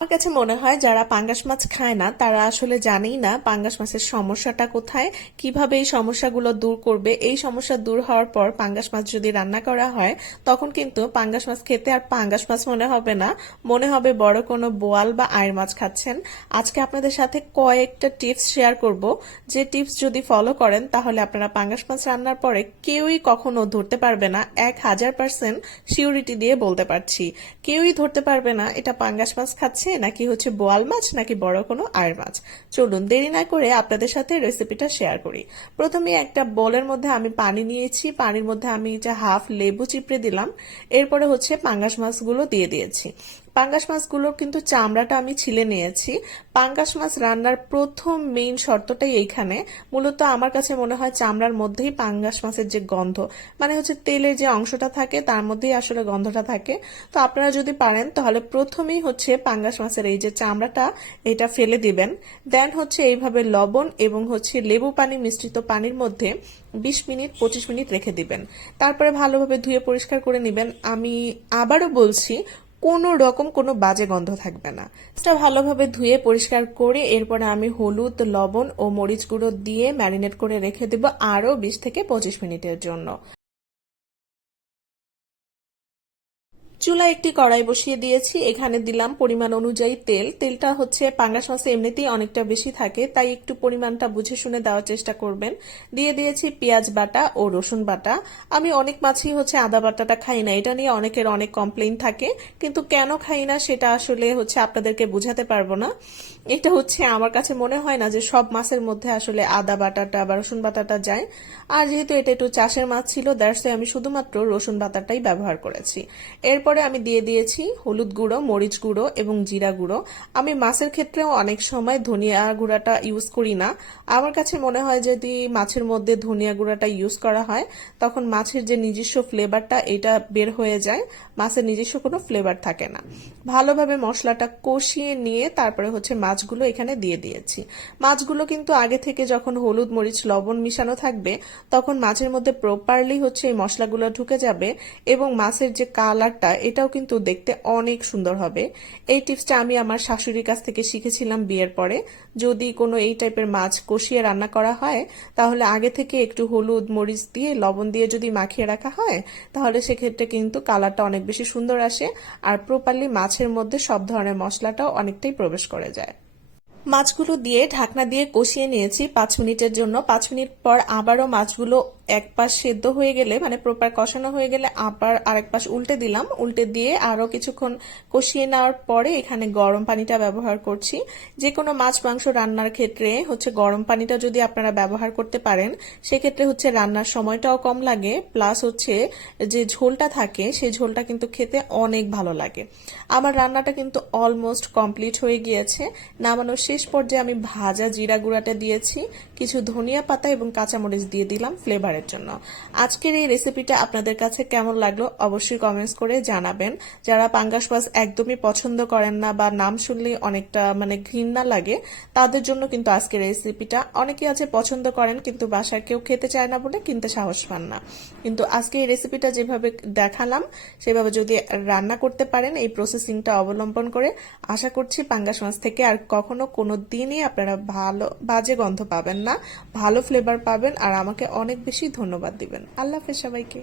আমার কাছে মনে হয় যারা পাঙ্গাস মাছ খায় না তারা আসলে জানেই না পাঙ্গাস মাছের সমস্যাটা কোথায়, কিভাবে এই সমস্যাগুলো দূর করবে। এই সমস্যা দূর হওয়ার পর পাঙ্গাস মাছ যদি রান্না করা হয় তখন কিন্তু পাঙ্গাস মাছ খেতে আর পাঙ্গাস মাছ মনে হবে না, মনে হবে বড় কোনো বোয়াল বা আইড় মাছ খাচ্ছেন। আজকে আপনাদের সাথে কয়েকটা টিপস শেয়ার করব, যে টিপস যদি ফলো করেন তাহলে আপনারা পাঙ্গাস মাছ রান্নার পরে কেউই কখনো ধরতে পারবে না। 1000% সিউরিটি দিয়ে বলতে পারছি, কেউই ধরতে পারবে না এটা পাঙ্গাস মাছ খাচ্ছে নাকি হচ্ছে বোয়াল মাছ নাকি বড় কোনো আইড় মাছ। চলুন দেরি না করে আপনাদের সাথে রেসিপিটা শেয়ার করি। প্রথমে একটা বোলের মধ্যে আমি পানি নিয়েছি, পানির মধ্যে আমি যে হাফ লেবু চিপড়ে দিলাম, এরপরে হচ্ছে পাঙ্গাস মাছগুলো দিয়ে দিয়েছি। পাঙ্গাস মাছগুলোর কিন্তু চামড়াটা আমি ছিলে নিয়েছি। পাঙ্গাস মাছ রান্নার প্রথম মেইন শর্তটাই এইখানে। মূলত আমার কাছে মনে হয় চামড়ার মধ্যেই পাঙ্গাস মাছের যে গন্ধ, মানে হচ্ছে তেলের যে অংশটা থাকে তার মধ্যেই আসলে গন্ধটা থাকে। তো আপনারা যদি পারেন তাহলে প্রথমেই হচ্ছে পাঙ্গাস মাছের এই যে চামড়াটা এটা ফেলে দিবেন। দেন হচ্ছে এইভাবে লবণ এবং হচ্ছে লেবু পানি মিশ্রিত পানির মধ্যে 20 মিনিট 25 মিনিট রেখে দিবেন। তারপরে ভালোভাবে ধুয়ে পরিষ্কার করে নেবেন। আমি আবারও বলছি, কোনো রকম কোনো বাজে গন্ধ থাকবে না। এটা ভালোভাবে ধুয়ে পরিষ্কার করে এরপরে আমি হলুদ, লবণ ও মরিচ গুঁড়ো দিয়ে ম্যারিনেট করে রেখে দেব আরো 20 থেকে 25 মিনিটের জন্য। চুলায় একটি কড়াই বসিয়ে দিয়েছি, এখানে দিলাম পরিমাণ অনুযায়ী তেল। তেলটা হচ্ছে পাঙ্গাস মাছে এমনিতেই অনেকটা বেশি থাকে, তাই একটু পরিমাণটা বুঝে শুনে দেওয়ার চেষ্টা করবেন। দিয়ে দিয়েছি পেঁয়াজ বাটা ও রসুন বাটা। আমি অনেক মাছই হচ্ছে আদা বাটাটা খাই না, এটা নিয়ে অনেকের অনেক কমপ্লেইন থাকে, কিন্তু কেন খাই না সেটা আসলে হচ্ছে আপনাদেরকে বুঝাতে পারবো না। এটা হচ্ছে আমার কাছে মনে হয় না যে সব মাছের মধ্যে আসলে আদা বাটাটা বা রসুন বাটাটা যায়। আর যেহেতু এটা একটু চাষের মাছ ছিল, দ্যাটস আমি শুধুমাত্র রসুন বাটাটাই ব্যবহার করেছি। এরপরে আমি দিয়ে দিয়েছি হলুদ গুঁড়ো, মরিচ গুঁড়ো এবং জিরা গুঁড়ো। আমি মাছের ক্ষেত্রেও অনেক সময় ধনিয়া গুঁড়াটা ইউজ করি না। আমার কাছে মনে হয় যদি মাছের মধ্যে ধনিয়া গুঁড়াটা ইউজ করা হয় তখন মাছের যে নিজস্ব ফ্লেভারটা এটা বের হয়ে যায়, মাছের নিজস্ব কোনো ফ্লেভার থাকে না। ভালোভাবে মশলাটা কষিয়ে নিয়ে তারপরে হচ্ছে মাছগুলো এখানে দিয়ে দিয়েছি। মাছগুলো কিন্তু আগে থেকে যখন হলুদ, মরিচ, লবণ মিশানো থাকবে তখন মাছের মধ্যে প্রপারলি হচ্ছে এই মশলাগুলো ঢুকে যাবে এবং মাছের যে কালারটা এটাও কিন্তু দেখতে অনেক সুন্দর হবে। এই টিপসটা আমি আমার শাশুড়ির কাছ থেকে শিখেছিলাম বিয়ের পরে। যদি কোনো এই টাইপের মাছ কষিয়ে রান্না করা হয় তাহলে আগে থেকে একটু হলুদ, মরিচ দিয়ে লবণ দিয়ে যদি মাখিয়ে রাখা হয় তাহলে সেক্ষেত্রে কিন্তু কালারটা অনেক বেশি সুন্দর আসে আর প্রপারলি মাছের মধ্যে সব ধরনের মশলাটাও অনেকটাই প্রবেশ করে যায়। মাছগুলো দিয়ে ঢাকনা দিয়ে কষিয়ে নিয়েছি 5 মিনিটের জন্য। 5 মিনিট পর আবারও মাছগুলো এক পাশ সেদ্ধ হয়ে গেলে, মানে প্রপার কষানো হয়ে গেলে আবার আরেক পাশ উল্টে দিলাম। উল্টে দিয়ে আরো কিছুক্ষণ কষিয়ে নেওয়ার পরে এখানে গরম পানিটা ব্যবহার করছি। যে কোনো মাছ মাংস রান্নার ক্ষেত্রে হচ্ছে গরম পানিটা যদি আপনারা ব্যবহার করতে পারেন সেক্ষেত্রে হচ্ছে রান্নার সময়টাও কম লাগে, প্লাস হচ্ছে যে ঝোলটা থাকে সেই ঝোলটা কিন্তু খেতে অনেক ভালো লাগে। আমার রান্নাটা কিন্তু অলমোস্ট কমপ্লিট হয়ে গিয়েছে। নামানোর শেষ পর্যায়ে আমি ভাজা জিরা গুঁড়াটা দিয়েছি, কিছু ধনিয়া পাতা এবং কাঁচামরিচ দিয়ে দিলাম ফ্লেভারের জন্য। আজকের এই রেসিপিটা আপনাদের কাছে কেমন লাগলো অবশ্যই কমেন্টস করে জানাবেন। যারা পাঙ্গাস মাছ একদমই পছন্দ করেন না বা নাম শুনলেই অনেকটা মানে ঘৃণা লাগে তাদের জন্য কিন্তু আজকের রেসিপিটা, অনেকেই আছে পছন্দ করেন কিন্তু বাসায় কেউ খেতে চায় না বলে কিনতে সাহস পান না, কিন্তু আজকে এই রেসিপিটা যেভাবে দেখালাম সেভাবে যদি রান্না করতে পারেন এই প্রসেসিংটা অবলম্বন করে, আশা করছি পাঙ্গাস মাছ থেকে আর কখনো কোনো দিনই আপনারা ভালো বাজে গন্ধ পাবেন না, ভালো ফ্লেভার পাবেন আর আমাকে অনেক বেশি ধন্যবাদ দিবেন। আল্লাহ হাফেজ সবাইকে।